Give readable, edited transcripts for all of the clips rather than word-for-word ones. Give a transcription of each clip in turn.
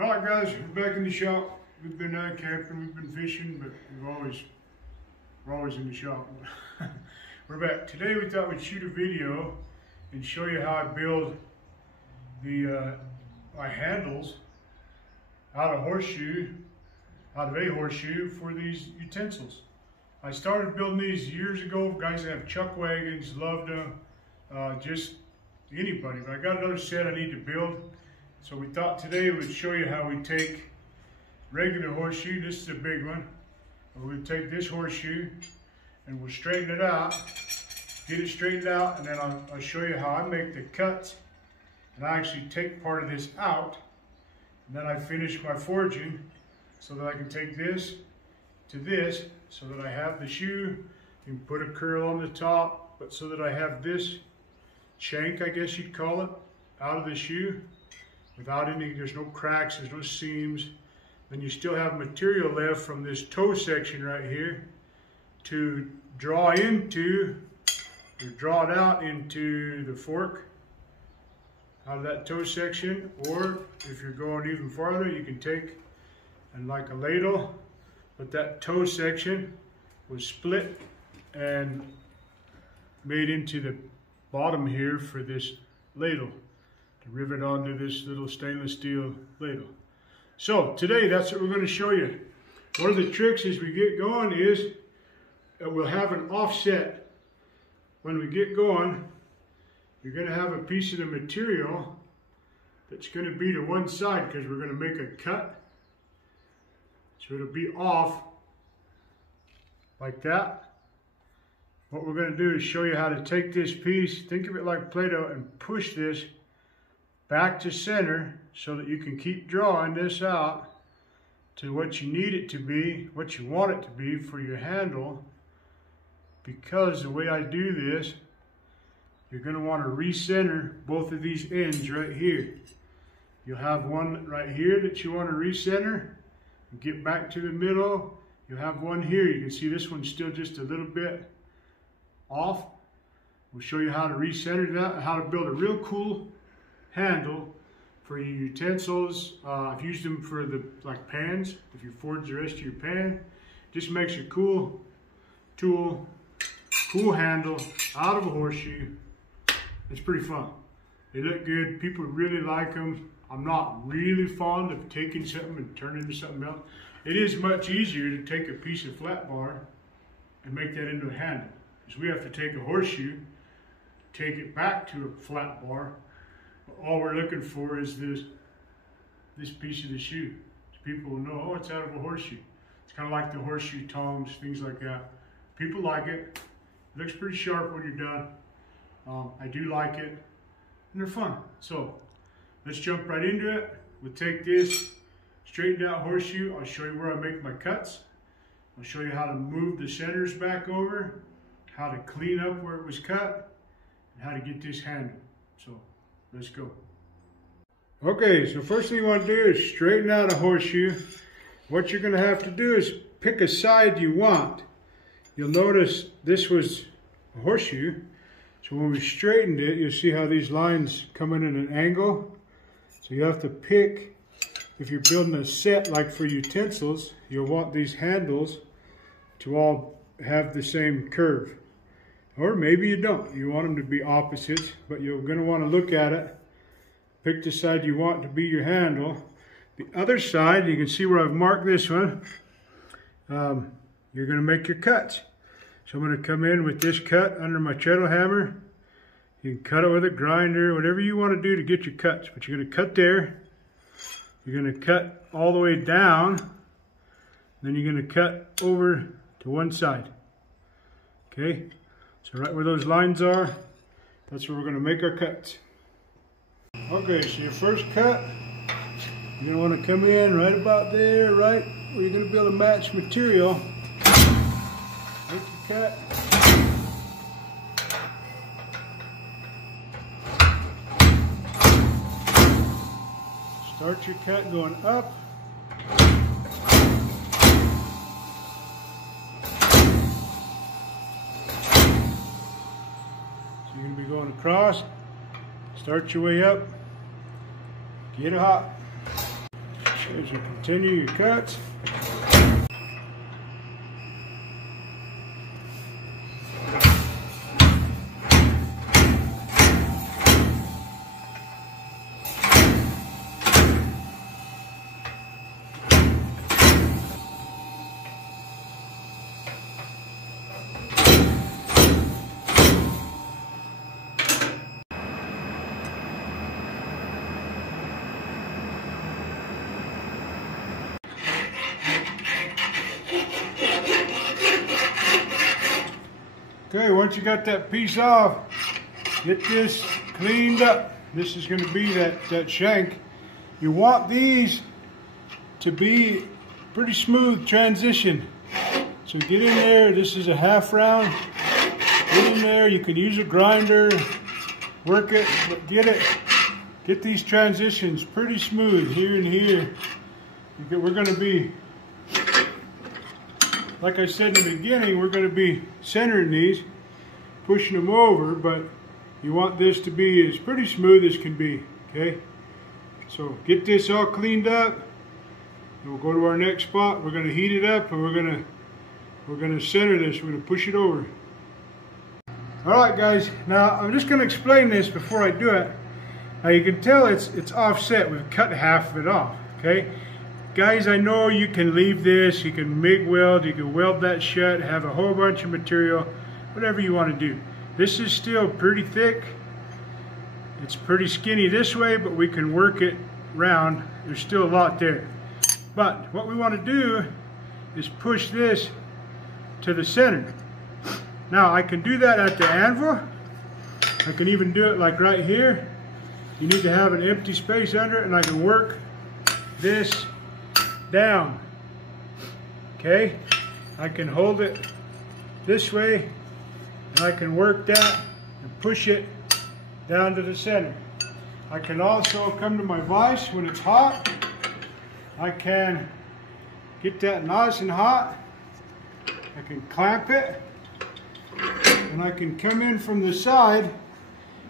Alright guys, we're back in the shop. We've been camping, we've been fishing, but we're always in the shop. We're back. Today we thought we'd shoot a video and show you how I build the my handles out of a horseshoe for these utensils. I started building these years ago. Guys that have chuck wagons, loved them, just anybody. But I got another set I need to build. So we thought today we'd show you how we take regular horseshoe. This is a big one. We'll take this horseshoe and we'll straighten it out, get it straightened out, and then I'll show you how I make the cuts. And I actually take part of this out, and then I finish my forging so that I can take this to this, so that I have the shoe. You can put a curl on the top, but so that I have this shank, I guess you'd call it, out of the shoe. Without any, there's no cracks, there's no seams. Then you still have material left from this toe section right here to draw into, or draw it out into the fork out of that toe section. Or if you're going even farther, you can take and like a ladle, but that toe section was split and made into the bottom here for this ladle, to rivet onto this little stainless steel ladle. So today that's what we're going to show you. One of the tricks as we get going is that we'll have an offset. When we get going, you're going to have a piece of the material that's going to be to one side because we're going to make a cut. So it'll be off like that. What we're going to do is show you how to take this piece, think of it like Play-Doh, and push this back to center so that you can keep drawing this out to what you need it to be, what you want it to be for your handle. Because the way I do this, you're going to want to recenter both of these ends right here. You'll have one right here that you want to recenter and get back to the middle. You'll have one here. You can see this one's still just a little bit off. We'll show you how to recenter that and how to build a real cool handle for your utensils. I've used them for the pans. If you forge the rest of your pan, just makes a cool tool, cool handle out of a horseshoe. It's pretty fun. They look good. People really like them. I'm not really fond of taking something and turning into something else. It is much easier to take a piece of flat bar and make that into a handle, because we have to take a horseshoe, take it back to a flat bar. All we're looking for is this piece of the shoe. So people will know, oh, it's out of a horseshoe. It's kind of like the horseshoe tongs, things like that. People like it. It looks pretty sharp when you're done. I do like it, and they're fun. So let's jump right into it. We'll take this straightened out horseshoe. I'll show you where I make my cuts. I'll show you how to move the centers back over, how to clean up where it was cut, and how to get this handle. So let's go. Okay, so first thing you want to do is straighten out a horseshoe. What you're going to have to do is pick a side you want. You'll notice this was a horseshoe. So when we straightened it, you'll see how these lines come in at an angle. So you have to pick, if you're building a set like for utensils, you'll want these handles to all have the same curve. Or maybe you don't. You want them to be opposites, but you're going to want to look at it. Pick the side you want to be your handle. The other side, you can see where I've marked this one. You're going to make your cuts. So I'm going to come in with this cut under my treadle hammer. You can cut it with a grinder, whatever you want to do to get your cuts. But you're going to cut there. You're going to cut all the way down. Then you're going to cut over to one side. Okay? So right where those lines are, that's where we're going to make our cuts. Okay, so your first cut, you're going to want to come in right about there, right where you're going to be able to match material. Make your cut. Start your cut going up. You're going to be going across, start your way up, get it hot. As you continue your cuts. Okay, once you got that piece off, get this cleaned up. This is going to be that shank. You want these to be pretty smooth transition. So get in there. This is a half round. Get in there. You can use a grinder, work it, but get these transitions pretty smooth here and here. We're going to be, like I said in the beginning, we're going to be centering these, pushing them over, but you want this to be as pretty smooth as can be, okay? So get this all cleaned up, and we'll go to our next spot. We're going to heat it up, and we're going to center this. We're going to push it over. All right, guys. Now I'm just going to explain this before I do it. Now you can tell it's offset. We've cut half of it off, okay? Guys, I know you can leave this, you can MIG weld, you can weld that shut, have a whole bunch of material, whatever you want to do. This is still pretty thick. It's pretty skinny this way, but we can work it round. There's still a lot there. But what we want to do is push this to the center. Now I can do that at the anvil. I can even do it like right here. You need to have an empty space under it, and I can work this down. Okay, I can hold it this way, and I can work that and push it down to the center. I can also come to my vise when it's hot. I can get that nice and hot. I can clamp it, and I can come in from the side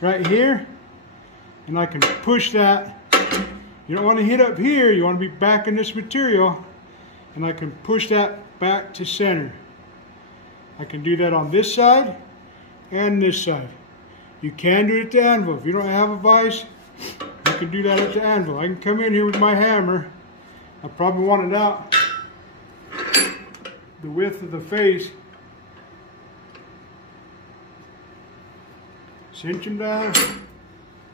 right here, and I can push that. You don't want to hit up here, you want to be back in this material, and I can push that back to center. I can do that on this side and this side. You can do it at the anvil. If you don't have a vise, you can do that at the anvil. I can come in here with my hammer. I probably want it out the width of the face. Cinch them down,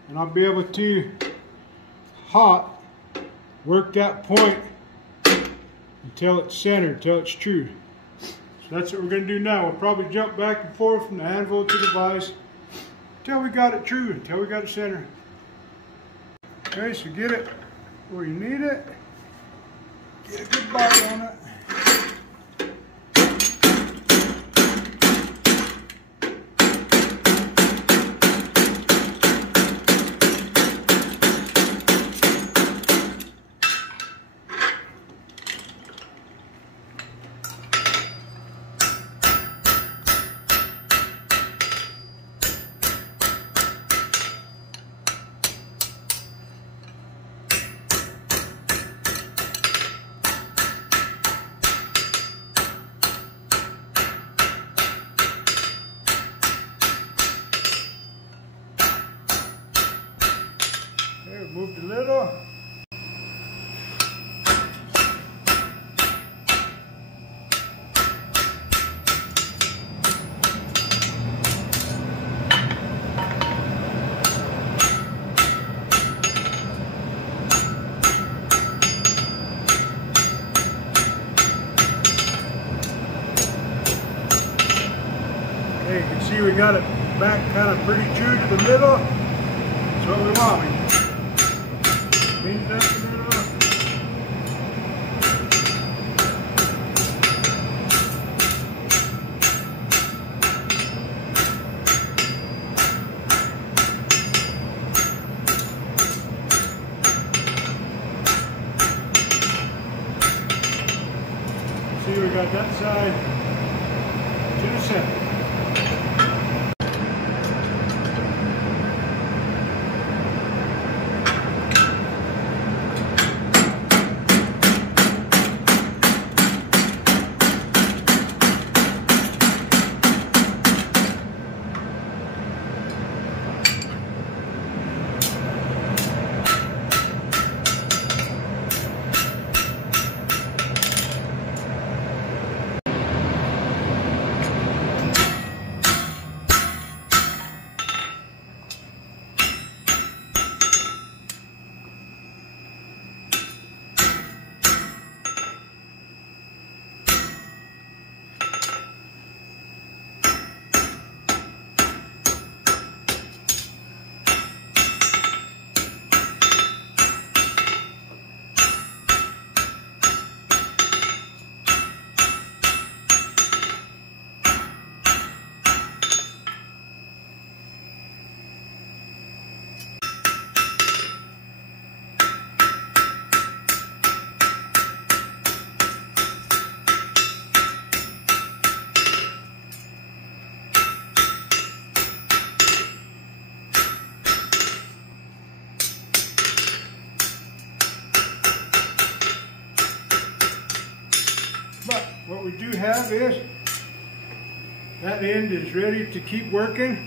and I'll be able to hot work that point until it's centered, until it's true. So that's what we're going to do now. We'll probably jump back and forth from the anvil to the vise until we got it true, until we got it centered. Okay, so get it where you need it. Get a good bite on it. Moved a little. Okay, you can see we got it back kind of pretty true to the middle. That's what we want. Clean it up a little. See, we got that side to the center. we do have is that end is ready to keep working.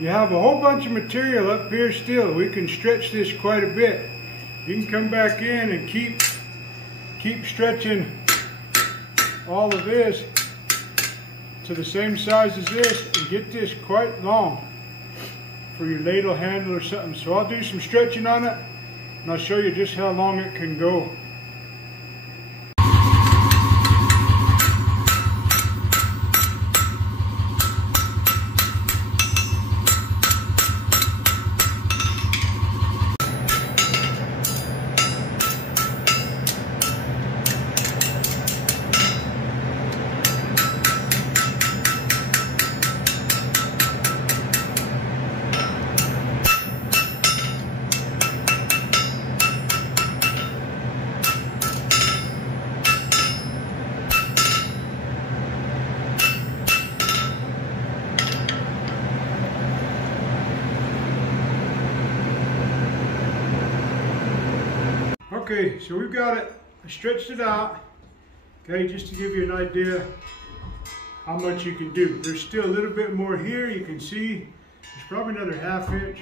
You have a whole bunch of material up here still. We can stretch this quite a bit. You can come back in and keep stretching all of this to the same size as this and get this quite long for your ladle handle or something. So I'll do some stretching on it and I'll show you just how long it can go. Okay, so we've got it, I stretched it out, okay, just to give you an idea how much you can do. There's still a little bit more here. You can see there's probably another 1/2 inch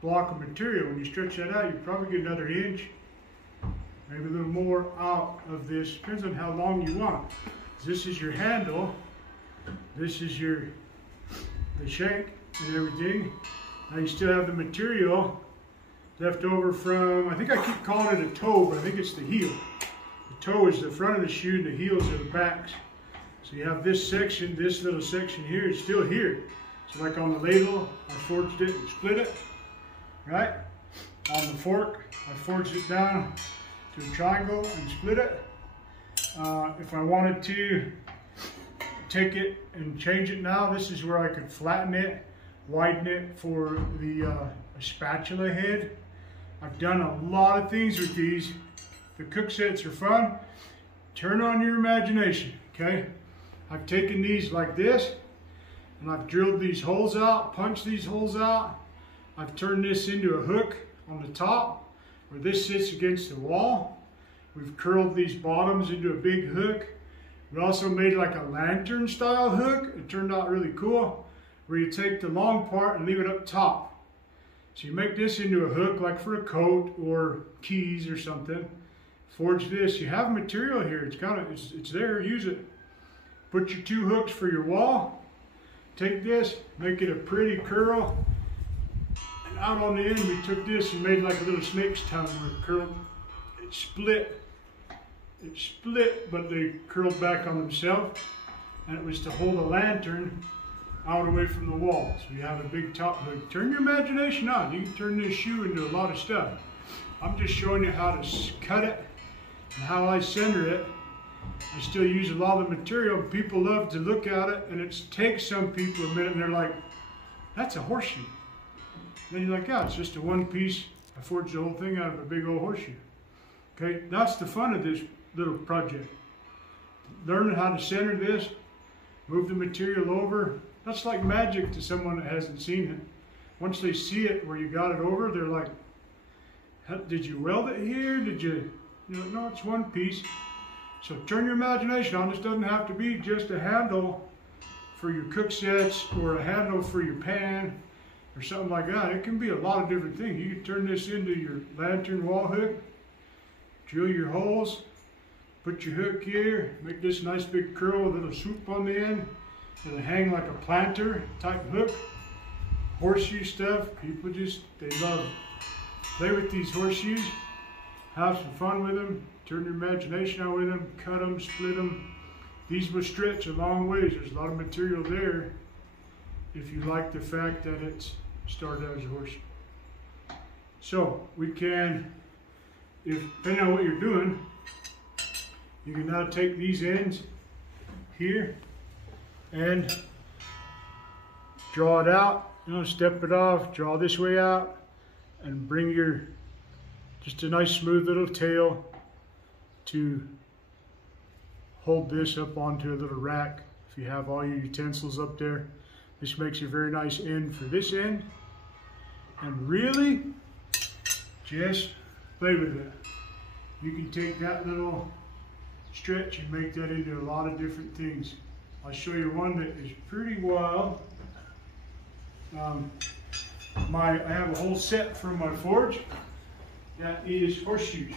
block of material. When you stretch that out, you probably get another inch, maybe a little more out of this. Depends on how long you want. This is your handle, this is the shank and everything. Now you still have the material left over from, I think I keep calling it a toe, but I think it's the heel. The toe is the front of the shoe and the heels are the backs. So you have this section, this little section here is still here. So like on the ladle, I forged it and split it, right? On the fork, I forged it down to a triangle and split it. If I wanted to take it and change it now, this is where I could flatten it, widen it for the spatula head. I've done a lot of things with these. The cook sets are fun. Turn on your imagination, okay? I've taken these like this, and I've drilled these holes out, punched these holes out. I've turned this into a hook on the top, where this sits against the wall. We've curled these bottoms into a big hook. We also made like a lantern style hook. It turned out really cool, where you take the long part and leave it up top. So you make this into a hook, like for a coat or keys or something. Forge this. You have material here. It's there. Use it. Put your 2 hooks for your wall. Take this, make it a pretty curl. And out on the end, we took this and made like a little snake's tongue where it curled. It split. It split, but they curled back on themselves. And it was to hold a lantern out away from the wall. So you have a big top hook. Turn your imagination on. You can turn this shoe into a lot of stuff. I'm just showing you how to cut it and how I center it. I still use a lot of the material. People love to look at it, and it takes some people a minute and they're like, that's a horseshoe. And then you're like, yeah, it's just a one piece. I forged the whole thing out of a big old horseshoe. Okay, that's the fun of this little project. Learning how to center this, move the material over. That's like magic to someone that hasn't seen it. Once they see it where you got it over, they're like, did you weld it here? Did you know, no, it's one piece. So turn your imagination on. This doesn't have to be just a handle for your cook sets or a handle for your pan or something like that. It can be a lot of different things. You can turn this into your lantern wall hook, drill your holes, put your hook here, make this nice big curl with a little swoop on the end. It'll hang like a planter type hook. Horseshoe stuff, people they love it. Play with these horseshoes, have some fun with them, turn your imagination out with them, cut them, split them. These will stretch a long ways. There's a lot of material there if you like the fact that it's started out as a horseshoe. So we can, depending on what you're doing, you can now take these ends here and draw it out, step it off, draw this way out, and bring just a nice smooth little tail to hold this up onto a little rack. If you have all your utensils up there, this makes a very nice end for this end. And really, just play with it. You can take that little stretch and make that into a lot of different things. I'll show you one that is pretty wild. I have a whole set from my forge. That is horseshoes.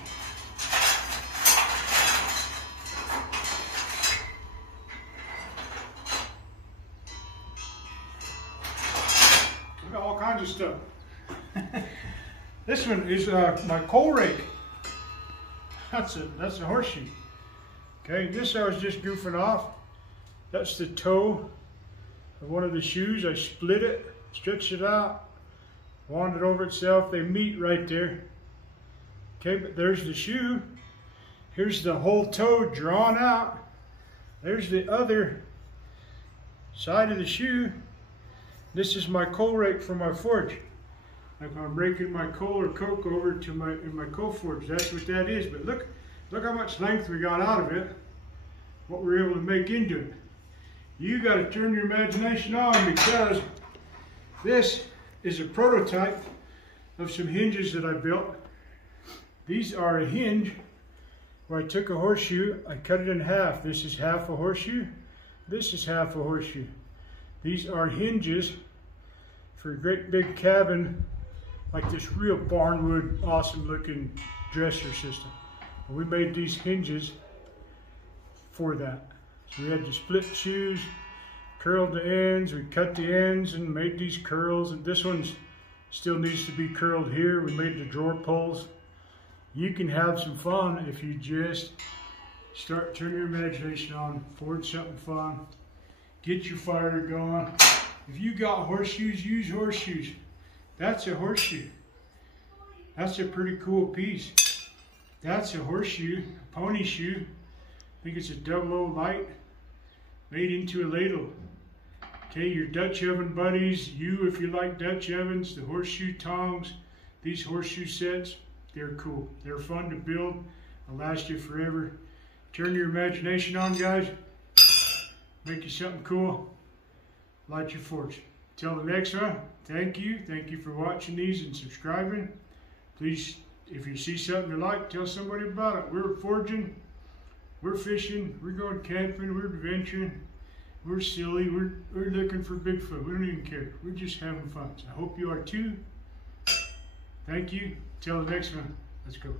We got all kinds of stuff. This one is my coal rake. That's a horseshoe. Okay, this I was just goofing off. That's the toe of one of the shoes. I split it, stretched it out, wound it over itself. They meet right there. Okay, but there's the shoe. Here's the whole toe drawn out. There's the other side of the shoe. This is my coal rake from my forge. Like when I'm raking my coal or coke over to my coal forge. That's what that is. But look how much length we got out of it. What we're able to make into it. You got to turn your imagination on, because this is a prototype of some hinges that I built. These are a hinge where I took a horseshoe, I cut it in half. This is half a horseshoe. This is half a horseshoe. These are hinges for a great big cabin, like this real barnwood, awesome looking dresser system. And we made these hinges for that. So we had to split shoes, curled the ends, we cut the ends and made these curls. And this one still needs to be curled here. We made the drawer pulls. You can have some fun if you just start turning your imagination on, forge something fun, get your fire going. If you got horseshoes, use horseshoes. That's a horseshoe. That's a pretty cool piece. That's a horseshoe, a pony shoe. I think it's a 00 light made into a ladle. Okay, your Dutch oven buddies, you if you like Dutch ovens, the horseshoe tongs, these horseshoe sets, they're cool. They're fun to build. They'll last you forever. Turn your imagination on, guys. Make you something cool. Light your forge. Till the next one, thank you. Thank you for watching these and subscribing. Please, if you see something you like, tell somebody about it. We're forging, we're fishing, we're going camping, we're adventuring, we're silly, we're looking for Bigfoot. We don't even care. We're just having fun. So I hope you are too. Thank you. Till the next one. Let's go.